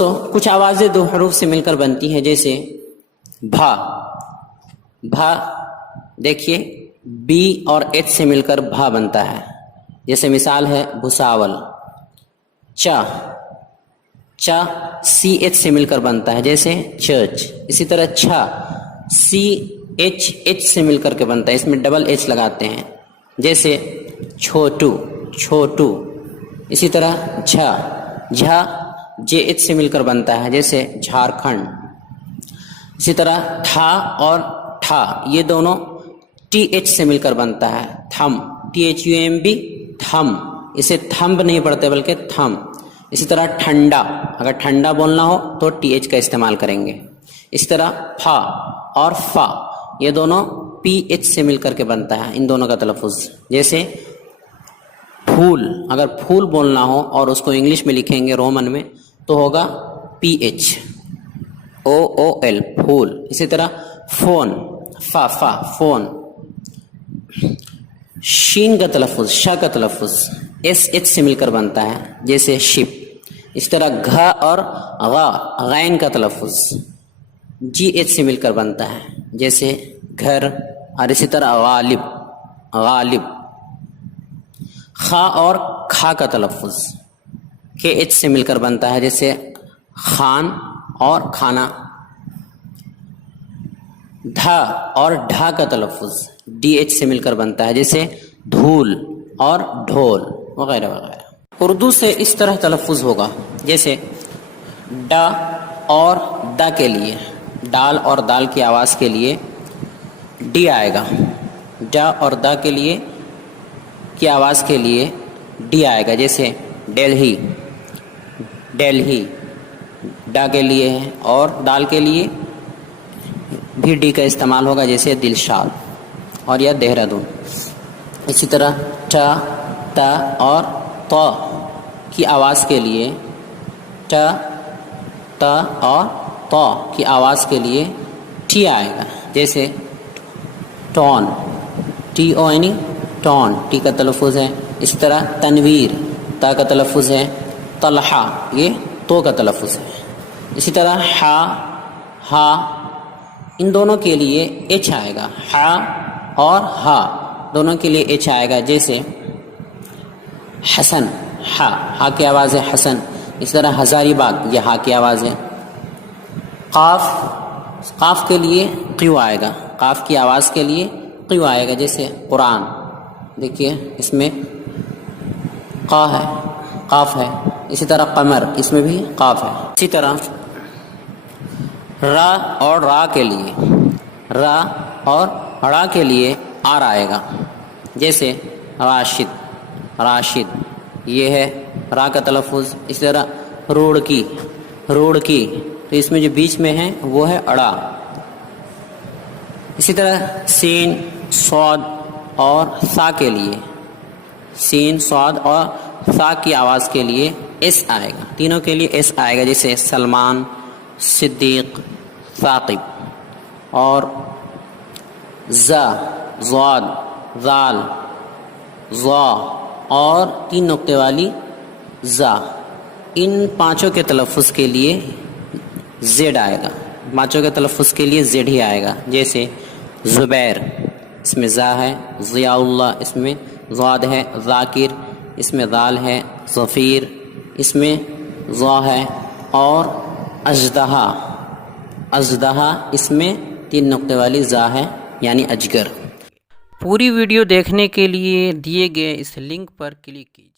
دوستو کچھ آوازیں دو حروف سے مل کر بنتی ہیں، جیسے بھا، بھا دیکھیے بی اور ایچ سے مل کر بھا بنتا ہے، جیسے مثال ہے بھساول۔ چا، چا سی ایچ سے مل کر بنتا ہے، جیسے چرچ۔ اسی طرح چھا سی ایچ ایچ سے مل کر کے بنتا ہے، اس میں ڈبل ایچ لگاتے ہیں، جیسے چھوٹو، چھوٹو۔ اسی طرح جھا، جھا جے ایچ سے مل کر بنتا ہے، جیسے جھارکھنڈ۔ اسی طرح تھا اور ٹھا یہ دونوں ٹی ایچ سے مل کر بنتا ہے، thumb, T H U M B, thumb, اسے تھمب نہیں پڑھتے بلکہ تھم۔ اسی طرح ٹھنڈا، اگر ٹھنڈا بولنا ہو تو ٹی ایچ کا استعمال کریں گے۔ اس طرح پھا اور فا یہ دونوں پی ایچ سے مل کر کے بنتا ہے، ان دونوں کا تلفظ، جیسے پھول، اگر پھول بولنا ہو اور اس کو انگلش میں لکھیں گے رومن میں تو ہوگا پی ایچ، او او ایل، پھول۔ اسی طرح فون، فا فا فون۔ شین کا تلفظ، شا کا تلفظ ایس ایچ سے مل کر بنتا ہے، جیسے شپ۔ اس طرح گھا اور غا غین کا تلفظ جی ایچ سے مل کر بنتا ہے، جیسے گھر۔ اور اسی طرح غالب، غالب۔ خا اور کھا کا تلفظ کے ایچ سے مل کر بنتا ہے، جیسے خان اور کھانا۔ دھا اور ڈھا کا تلفظ ڈی ایچ سے مل کر بنتا ہے، جیسے دھول اور ڈھول وغیرہ وغیرہ۔ اردو سے اس طرح تلفظ ہوگا، جیسے ڈا اور دا کے لیے، ڈال اور دال کی آواز کے لیے ڈی آئے گا، ڈا اور دا کے لیے کی آواز کے لیے ڈی آئے گا، جیسے ڈلہی، ڈلہی ڈا کے لیے ہے، اور دال کے لیے بھی ڈی کا استعمال ہوگا، جیسے دلشاد اور یا دہرادون۔ اسی طرح ٹا، تا اور تا کی آواز کے لیے، ٹا، تا اور تا کی آواز کے لیے ٹی آئے گا، جیسے ٹون، ٹی او این ای ٹون، ٹی کا تلفظ ہے۔ اس طرح تنویر، تا کا تلفظ ہے۔ طلحہ یہ تو کا تلفظ ہے۔ اسی طرح ہا، ہا ان دونوں کے لیے ایچ آئے گا، ہا اور ہا دونوں کے لیے ایچ آئے گا، جیسے حسن، ہا، ہا کی آواز ہے حسن۔ اس طرح ہزاری باغ یہ ہا کی آواز ہے۔ قاف، قاف کے لیے قیو آئے گا، قاف کی آواز کے لیے قیو آئے گا، جیسے قرآن۔ دیکھیے اس میں قا ہے، قاف ہے۔ اسی طرح قمر، اس میں بھی قاف ہے۔ اسی طرح را اور را کے لیے، را اور را کے لیے آر آئے گا، جیسے راشد، راشد یہ ہے را کا تلفظ۔ اس طرح روڑکی، روڑکی تو اس میں جو بیچ میں ہے وہ ہے اڑا۔ اسی طرح سین، صاد اور سا کے لیے، سین، صاد اور سا کی آواز کے لیے ایس آئے گا، تینوں کے لیے ایس آئے گا، جیسے سلمان، صدیق، ثاقب۔ اور زا، ضاد، ذال، ضا اور 3 نقطے والی زا، ان پانچوں کے تلفظ کے لیے زیڈ آئے گا، پانچوں کے تلفظ کے لیے زیڈ ہی آئے گا، جیسے زبیر، اس میں زا ہے۔ ضیاء اللہ، اس میں ضاد ہے۔ ذاکر، اس میں ذال ہے۔ ظفیر، اس میں ضا ہے۔ اور اژدہا، اژدہا اس میں 3 نقطے والی زا ہے، یعنی اجگر۔ پوری ویڈیو دیکھنے کے لیے دیے گئے اس لنک پر کلک کیجیے۔